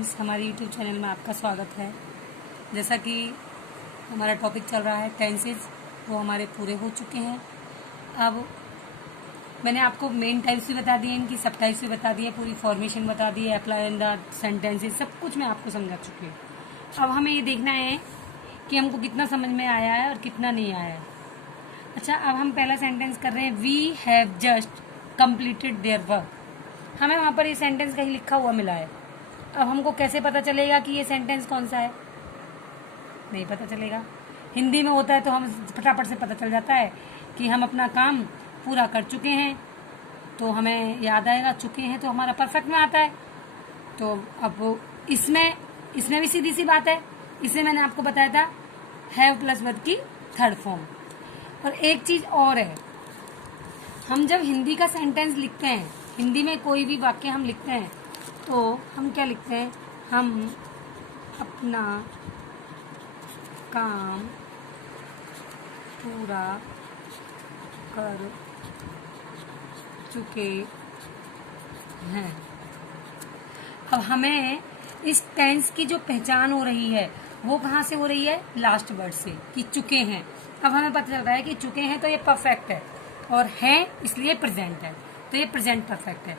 Friends, हमारे YouTube channel में आपका स्वागत है। जैसा कि हमारा टॉपिक चल रहा है टेंसेज, वो हमारे पूरे हो चुके हैं। अब मैंने आपको मेन टाइप्स भी बता दिए, इनकी सब टाइप्स भी बता दिए, पूरी फॉर्मेशन बता दी है, अप्लाई इन द सेंटेंसेज, सब कुछ मैं आपको समझा चुकी हूँ। अब हमें ये देखना है कि हमको कितना समझ में आया है और कितना नहीं आया है। अच्छा, अब हम पहला सेंटेंस कर रहे हैं, we have just completed their work. हमें वहाँ पर ये सेंटेंस कहीं लिखा हुआ मिला है। अब हमको कैसे पता चलेगा कि ये सेंटेंस कौन सा है? नहीं पता चलेगा। हिंदी में होता है तो हम फटाफट से पता चल जाता है कि हम अपना काम पूरा कर चुके हैं, तो हमें याद आएगा। चुके हैं तो हमारा परफेक्ट में आता है। तो अब इसमें भी सीधी सी बात है। इसमें मैंने आपको बताया था हैव प्लस वर्ब की थर्ड फॉर्म। और एक चीज और है, हम जब हिंदी का सेंटेंस लिखते हैं, हिंदी में कोई भी वाक्य हम लिखते हैं, तो हम क्या लिखते हैं? हम अपना काम पूरा कर चुके हैं। अब हमें इस टेंस की जो पहचान हो रही है वो कहाँ से हो रही है? लास्ट वर्ड से, कि चुके हैं। अब हमें पता चल रहा है कि चुके हैं तो ये परफेक्ट है, और हैं इसलिए प्रेजेंट है, तो ये प्रेजेंट परफेक्ट है।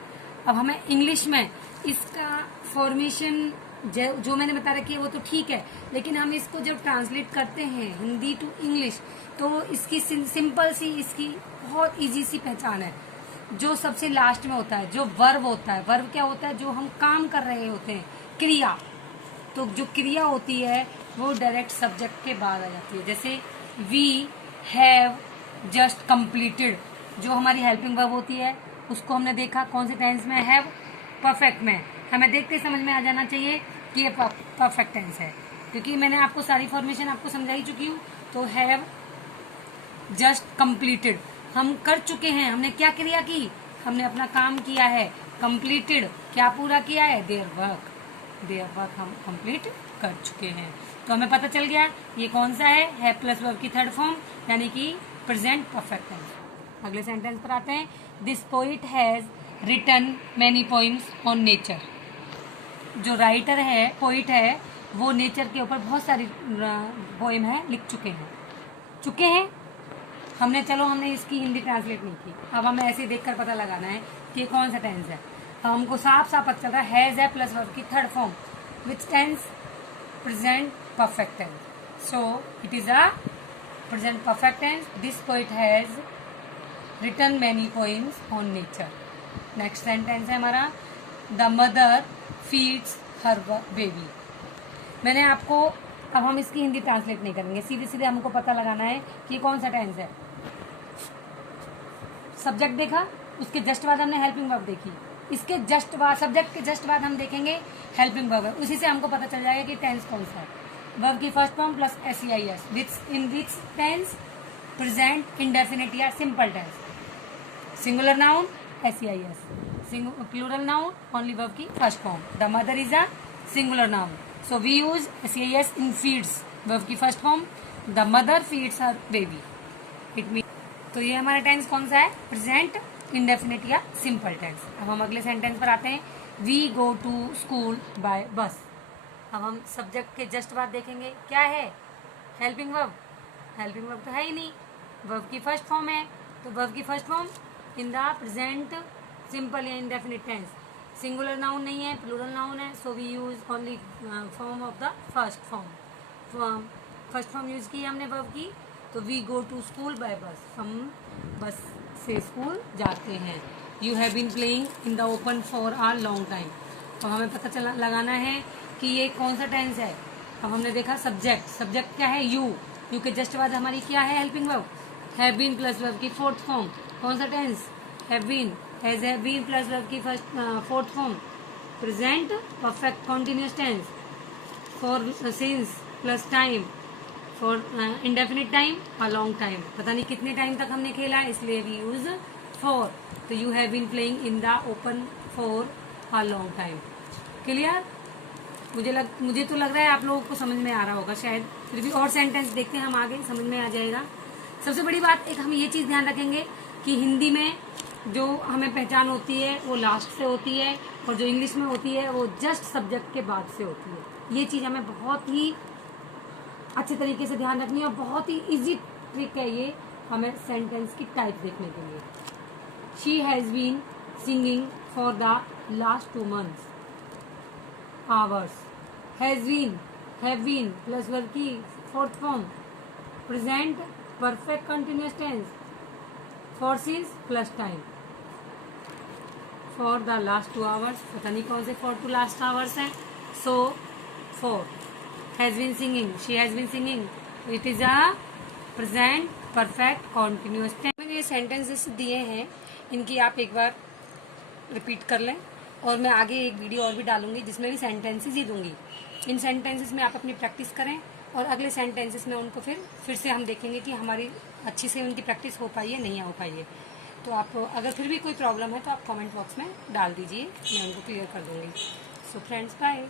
अब हमें इंग्लिश में इसका फॉर्मेशन जो मैंने बता रखी है वो तो ठीक है, लेकिन हम इसको जब ट्रांसलेट करते हैं हिंदी टू इंग्लिश, तो इसकी सिंपल सी, इसकी बहुत इजी सी पहचान है। जो सबसे लास्ट में होता है, जो वर्ब होता है, वर्ब क्या होता है? जो हम काम कर रहे होते हैं, क्रिया। तो जो क्रिया होती है वो डायरेक्ट सब्जेक्ट के बाद आ जाती है। जैसे वी हैव जस्ट कंप्लीटेड, जो हमारी हेल्पिंग वर्ब होती है, उसको हमने देखा कौन से टेंस में? हैव परफेक्ट में। हमें देखते समझ में आ जाना चाहिए कि ये परफेक्ट टेंस है, क्योंकि मैंने आपको सारी फॉर्मेशन आपको समझा ही चुकी हूँ। तो हैव जस्ट कंप्लीटेड, हम कर चुके हैं। हमने क्या क्रिया की? हमने अपना काम किया है। कंप्लीटेड, क्या पूरा किया है? देयर वर्क हम कंप्लीट कर चुके हैं। तो हमें पता चल गया ये कौन सा है प्लस वर्ब की थर्ड फॉर्म, यानी कि प्रेजेंट परफेक्ट टेंस। अगले सेंटेंस पर आते हैं। This poet has written many poems on nature. जो राइटर है, पोइट है, वो नेचर के ऊपर बहुत सारी पोइम है लिख चुके हैं। हमने इसकी हिंदी ट्रांसलेट नहीं की। अब हमें ऐसे देखकर पता लगाना है कि ये कौन सा टेंस है। हमको साफ साफ पता चल रहा है हैज है प्लस वर्ब की third form, which tense? Present perfect tense. So it is a present perfect tense. This poet has written many poems on nature. Next sentence है हमारा, the mother feeds her baby. मैंने आपको, अब हम इसकी Hindi translate नहीं करेंगे, सीधे सीधे हमको पता लगाना है कि कौन सा टेंस है। सब्जेक्ट देखा, उसके जस्ट बाद हमने हेल्पिंग वर्ब देखी, इसके जस्ट बाद, सब्जेक्ट के जस्ट बाद हम देखेंगे हेल्पिंग वर्ब है। उसी से हमको पता चल जाएगा कि टेंस कौन सा है। वर्ब की first form plus SEIS, in which tense? Present indefinite या simple tense. Singular noun SEIS, plural noun only verb की first form. The mother is a singular noun, so we use SEIS in feeds, verb की first form. the mother feeds her baby, it means। तो ये हमारा tense कौन सा है? Present indefinite या simple tense. अब हम अगले सेंटेंस पर आते हैं। we go to school by bus। अब हम सब्जेक्ट के जस्ट बाद देखेंगे, क्या है? Helping verb. हेल्पिंग वर्ब तो है ही नहीं, वर्ब की फर्स्ट फॉर्म है, तो वर्ब की first form in the present simple या इंडेफिनिट टेंस। सिंगुलर नाउन नहीं है, प्लूरल नाउन है, so we use only form of the first form. First form use की हमने वर्ब की, तो we go to school by bus, हम bus से स्कूल जाते हैं। You have been playing in the open for a long time. तो हमें पता लगाना है कि ये कौन सा टेंस है। अब हमने देखा सब्जेक्ट क्या है? यू के जस्ट बाद हमारी क्या है? Helping verb. Have been plus verb की फोर्थ फॉर्म, कौन सा tense? Have been. Has have been plus verb की fourth form, present perfect continuous tense. For since plus time, for indefinite time, a long time. पता नहीं कितने time तक हमने खेला है, इसलिए वी यूज फॉर। तो you have been playing in the open for a long time. Clear? मुझे तो लग रहा है आप लोगों को समझ में आ रहा होगा शायद। फिर भी और सेंटेंस देखते हैं हम आगे, समझ में आ जाएगा। सबसे बड़ी बात, एक हम ये चीज ध्यान रखेंगे कि हिंदी में जो हमें पहचान होती है वो लास्ट से होती है, और जो इंग्लिश में होती है वो जस्ट सब्जेक्ट के बाद से होती है। ये चीज़ हमें बहुत ही अच्छे तरीके से ध्यान रखनी है, और बहुत ही इजी ट्रिक है ये हमें सेंटेंस की टाइप देखने के लिए। She has been singing for the last 2 months hours. Has been, have been plus verb की fourth form, present perfect continuous tense, forces plus time, for the last 2 hours, पता नहीं कौन से फॉर टू लास्ट आवर्स है, so for has been singing, she has been singing, it is a present perfect continuous tense. मैंने ये sentences दिए हैं, इनकी आप एक बार रिपीट कर लें, और मैं आगे एक वीडियो और भी डालूंगी जिसमें भी सेंटेंसेस ही दूंगी। इन सेंटेंसेस में आप अपनी प्रैक्टिस करें, और अगले सेंटेंसेस में उनको फिर से हम देखेंगे कि हमारी अच्छी से उनकी प्रैक्टिस हो पाई है नहीं हो पाई है। तो आप अगर फिर भी कोई प्रॉब्लम है तो आप कमेंट बॉक्स में डाल दीजिए, मैं उनको क्लियर कर दूंगी। So friends, bye.